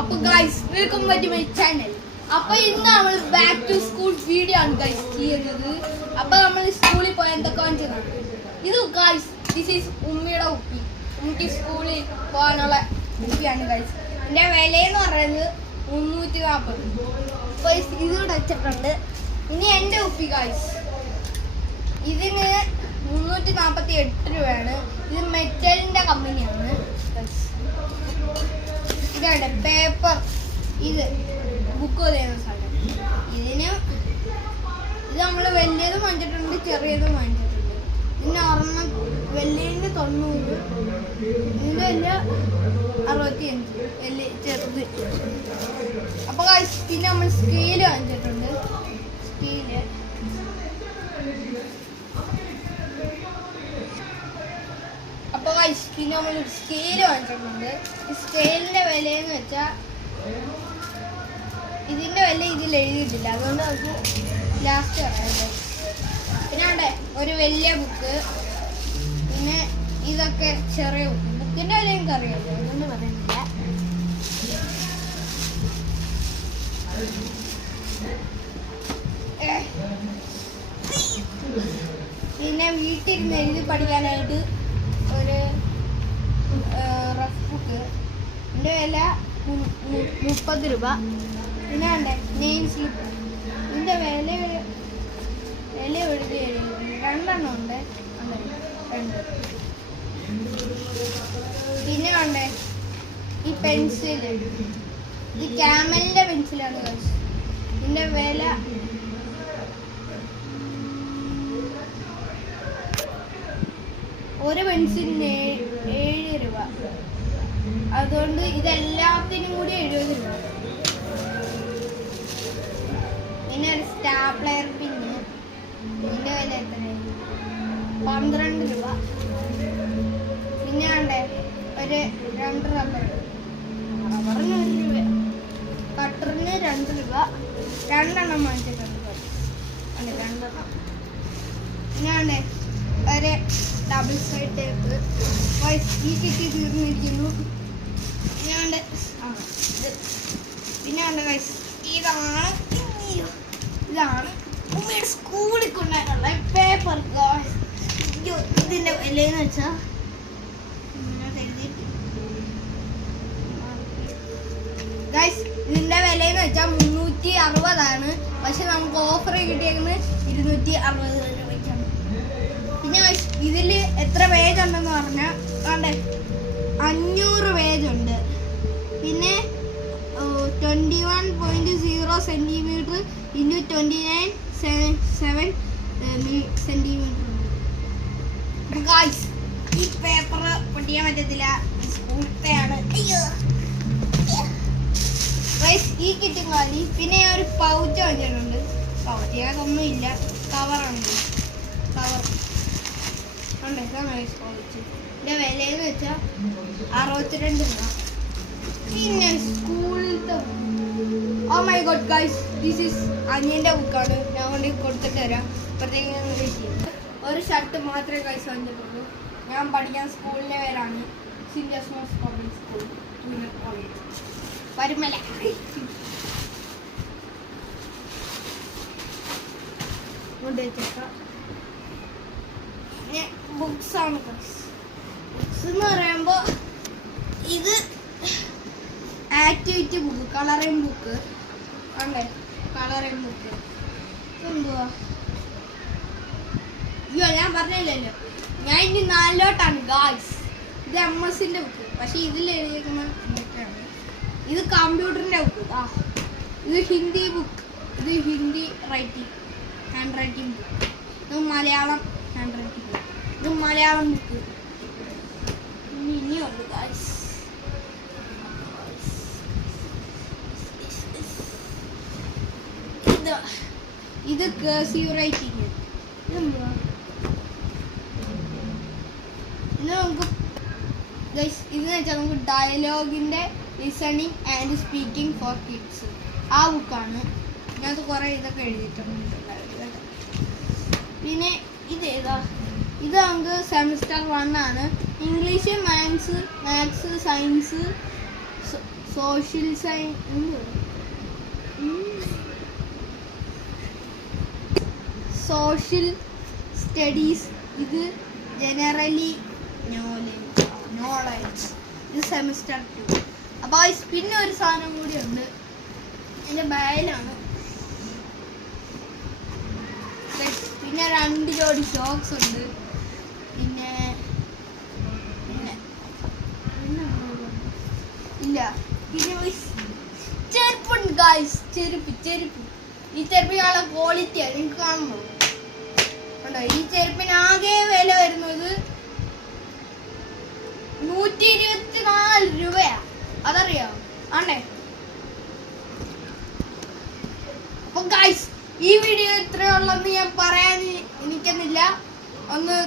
അപ്പോൾ guys welcome back to my channel. അപ്പോൾ ഇന്ന് നമ്മൾ ബാക്ക് ടു സ്കൂൾ വീഡിയോ ആണ് ഗൈസ് ചെയ്യുന്നത്. അപ്പോൾ നമ്മൾ സ്കൂളിൽ പോയി എന്തൊക്കെയാണ് ചെയ്യുന്നത്. ഇത് ഗൈസ് ദിസ് ഈസ് ഉമ്മിയുടെ ഉപ്പി. ഉമ്മിക്ക് സ്കൂളിൽ പോകാനുള്ള ഉപ്പിയാണ് ഗൈസ്. ഇതിൻ്റെ വിലയെന്ന് പറയുന്നത് 340. അപ്പോൾ ഇത് വെച്ചിട്ടുണ്ട്. ഇനി എൻ്റെ ഉപ്പി ഗൈസ് ഇതിന് 348 രൂപയാണ്. ഇത് മെറ്റലിൻ്റെ കമ്പനിയാണ്. ഇതാണ് പേപ്പർ, ഇത് ബുക്ക് ചെയ്യുന്ന സാധനം. ഇത് നമ്മൾ വലിയതും വാങ്ങിച്ചിട്ടുണ്ട്, ചെറിയതും വാങ്ങിച്ചിട്ടുണ്ട്. ഇതിന് ഒരെണ്ണം വലിയതിന് 90, ഇതിൻ്റെ വലിയ 65, വലിയ ചെറുത്. അപ്പോൾ പിന്നെ നമ്മൾ സ്കെയില് വാങ്ങിച്ചിട്ടുണ്ട്. സ്കെയില് അപ്പോൾ പിന്നെ നമ്മൾ സ്കെയില് വാങ്ങിച്ചിട്ടുണ്ട്. ഈ സ്കെയിലിൻ്റെ വിലയെന്ന് വെച്ചാൽ ഇതിൻ്റെ വില ഇതിൽ എഴുതിയിട്ടില്ല, അതുകൊണ്ട് നമുക്ക് ലാസ്റ്റ് പറയാം. പിന്നെ ഉണ്ട് ഒരു വലിയ ബുക്ക്, പിന്നെ ഇതൊക്കെ ചെറിയ ബുക്ക്. ബുക്കിൻ്റെ വില എനിക്ക് അറിയാമല്ലോ, അതുകൊണ്ട് പറയുന്നില്ല. പിന്നെ വീട്ടിൽ നിന്ന് എഴുതി പഠിക്കാനായിട്ട് ഒരു റഫ് ബുക്ക്, ഇതിൻ്റെ വില 30 രൂപ. പിന്നെ ഉണ്ട് നെയിം സ്ലിപ്പ്, ഇതിൻ്റെ വില എഴുതി 2 ഉണ്ട്, 2. പിന്നെ ഉണ്ട് ഈ പെൻസിൽ, ഇത് ക്യാമലിൻ്റെ പെൻസിലാണ്. ഇതിൻ്റെ വില ഒരു പെൻസിലിന് 7 രൂപ. അതുകൊണ്ട് ഇതെല്ലാത്തിനും കൂടി 70 രൂപ. പിന്നെ ഒരു സ്റ്റാപ്ലർ പിന്ന്, ഇതിൻ്റെ വില എത്രയാണ്? 12 രൂപ. പിന്നെ ഉണ്ട് ഒരു 2 റബ്ബറിന് 1 രൂപ. കട്ടറിന് 2 രൂപ. 2 എണ്ണം വാങ്ങിച്ചിട്ടുണ്ട്, 2 എണ്ണം. പിന്നെ ഉണ്ട് ഒരു ഡബിൾ സൈഡ് ടേപ്പ്. ഈ കിറ്റി തീർന്നിരിക്കുന്നു. പിന്നെ ഉണ്ട് ഗൈസ് ഇതാണ് ഉമ്മയുടെ സ്കൂളിൽ കൊണ്ടുപോകാനുള്ള പേപ്പർ. ഇതിൻ്റെ വിലയെന്ന് വെച്ചാൽ ഗൈസ് ഇതിൻ്റെ വിലയെന്ന് വെച്ചാൽ 360 പക്ഷെ നമുക്ക് ഓഫർ കിട്ടിയേക്കുന്നത് 260 രൂപയ്ക്കാണ്. പിന്നെ ഇതിൽ എത്ര പേജ് ഉണ്ടെന്ന് പറഞ്ഞാൽ 500 പേജ് ഉണ്ട്. പിന്നെ 21.0 സെൻറ്റിമീറ്റർ ഇൻറ്റു 29.7 സെൻറ്റിമീറ്റർ ഉണ്ട്. ഗൈസ് ഈ പേപ്പർ പൊട്ടിക്കാൻ പറ്റത്തില്ല, സ്കൂളത്തെയാണ്. ഗൈസ് ഈ കിറ്റും കാലി. പിന്നെ ഒരു പൗച്ച് വാങ്ങിച്ചിട്ടുണ്ട്. പൗച്ചിനകത്തൊന്നും ഇല്ല, കവറുണ്ട്. കവർ ഇതിൻ്റെ വിലയെന്ന് വെച്ചാൽ 62 രൂപ. പിന്നെ സ്കൂളിലത്തെ oh my god guys this is അനിയൻ്റെ ബുക്കാണ്. ഞാൻ കൊണ്ട് കൊടുത്തിട്ട് തരാം. അപ്പോഴത്തേക്കും ഒരു ഷർട്ട് മാത്രമേ ഗൈസ് വന്നിട്ടുള്ളൂ. ഞാൻ പഠിക്കാൻ സ്കൂളിൻ്റെ പേരാണ് saint Joseph public school, junior college, Parumala. Books ആണ്. ബുക്സ് എന്ന് പറയുമ്പോൾ ഇത് ആക്ടിവിറ്റി ബുക്ക്, കളറിങ് ബുക്ക് ആണേ. കളറിങ് ബുക്ക് എന്തുവാ? അയ്യോ ഞാൻ പറഞ്ഞില്ലല്ലോ, ഞാൻ ഇനി 4ലോട്ടാണ് ഗായ്സ്. ഇത് MS-ൻ്റെ ബുക്ക്, പക്ഷെ ഇതിൽ എഴുതിയിരിക്കുന്ന ബുക്കാണ്. ഇത് കമ്പ്യൂട്ടറിൻ്റെ ബുക്ക്. ഇത് ഹിന്ദി ബുക്ക്, ഇത് Hindi writing handwriting book. ഇത് മലയാളം ഹാൻഡ് റൈറ്റിംഗ് ബുക്ക്, ഇത് മലയാളം ബുക്ക്. ഇനിയുണ്ട് ഗായ്സ്. ഇത് കേഴ്സീവ് റൈറ്റിംഗ്. നമുക്ക് ഗൈസ് ഇതെന്ന് വെച്ചാൽ നമുക്ക് ഡയലോഗിൻ്റെ listening and speaking for kids, ആ ബുക്കാണ്. ഇതിനകത്ത് കുറേ ഇതൊക്കെ എഴുതിയിട്ടുണ്ട്. പിന്നെ ഇതേതാ? ഇത് നമുക്ക് സെമിസ്റ്റർ 1 ആണ്. English, maths, science, social science, social studies, ഇത് ജനറലി നോളജ്, ഇത് സെമിസ്റ്റർ 2. അപ്പോൾ പിന്നെ ഒരു സാധനം കൂടി ഉണ്ട്, എൻ്റെ ബാഗിലാണ്. പിന്നെ 2 ജോഡി ഷോക്സ് ഉണ്ട്. പിന്നെ ഇല്ല, പിന്നെ ചെരുപ്പുണ്ട് ഗായ്സ്. ചെരുപ്പ് ഈ ചെരുപ്പിനുള്ള ക്വാളിറ്റിയാണ് നിങ്ങൾക്ക് കാണുമ്പോൾ കണ്ടോ. ഈ ചെരുപ്പിന് ആകെ വില വരുന്നത് 124 രൂപയാ. അതറിയാം ആണ്ടേ. അപ്പൊ ഗായ്സ് ഈ വീഡിയോ ഇത്രയുള്ളെന്ന് ഞാൻ പറയാൻ എനിക്കെന്നില്ല. ഒന്ന്